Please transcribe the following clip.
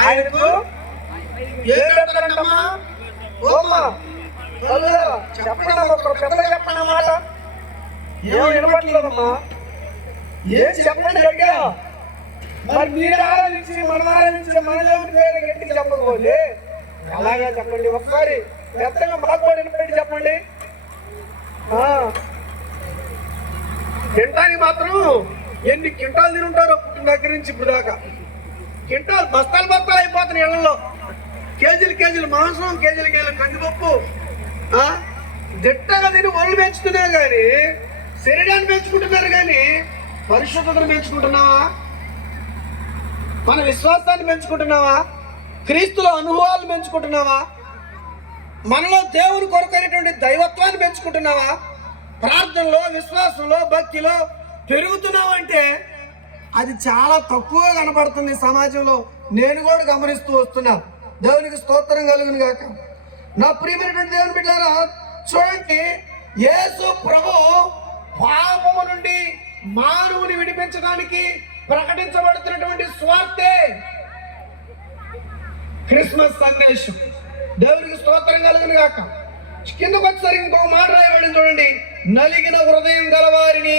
ఆయనకు ఏం పెడతారంటమ్మా? చెప్పండి ఒకరు పెద్దగా చెప్పండి అన్నమాట. ఏం వినపట్లేదమ్మా, ఏం చెప్పండి గట్టిగా. మరి మీరు ఆరాధించి మనం ఆరాధించి మన దేవుడి పేరు గట్టిగా చెప్పకపోతే అలాగా చెప్పండి. ఒకసారి పెద్దగా మాట్లాడిన పెట్టి చెప్పండి. తింటానికి మాత్రం ఎన్ని కింటాలు తింటారో పుట్టిన దగ్గర నుంచి ఇప్పుడు దాకా. కింటాలు బస్తాలు బస్తాలు అయిపోతున్నాయి ఇళ్లలో. కేజీలు మాంసం, కేజీలు కందిపప్పు దిట్టగా తిని ఒళ్ళు పెంచుతున్నారు కానీ, శరీరాన్ని పెంచుకుంటున్నారు కానీ పరిశుద్ధతను పెంచుకుంటున్నావా? మన విశ్వాసాన్ని పెంచుకుంటున్నావా? క్రీస్తులో అనుభవాలు పెంచుకుంటున్నావా? మనలో దేవుని కొరకైనటువంటి దైవత్వాన్ని పెంచుకుంటున్నావా? ప్రార్థనలో, విశ్వాసంలో, భక్తిలో పెరుగుతున్నావంటే అది చాలా తక్కువగా కనపడుతుంది సమాజంలో. నేను కూడా గమనిస్తూ వస్తున్నా. దేవునికి స్తోత్రం కలుగును గాక. నా ప్రియమైనటువంటి దేవుని బిడ్డలారా, చూడండి, యేసు ప్రభు పాపము నుండి మానవుని విడిపించడానికి ప్రకటించబడుతున్నటువంటి స్వార్థే క్రిస్మస్ సందేశం. దేవునికి స్తోత్రం కలుగును గాక. కిందకు వచ్చేసరికి ఇంకొక మాట రాయబడింది చూడండి. నలిగిన హృదయం గలవారిని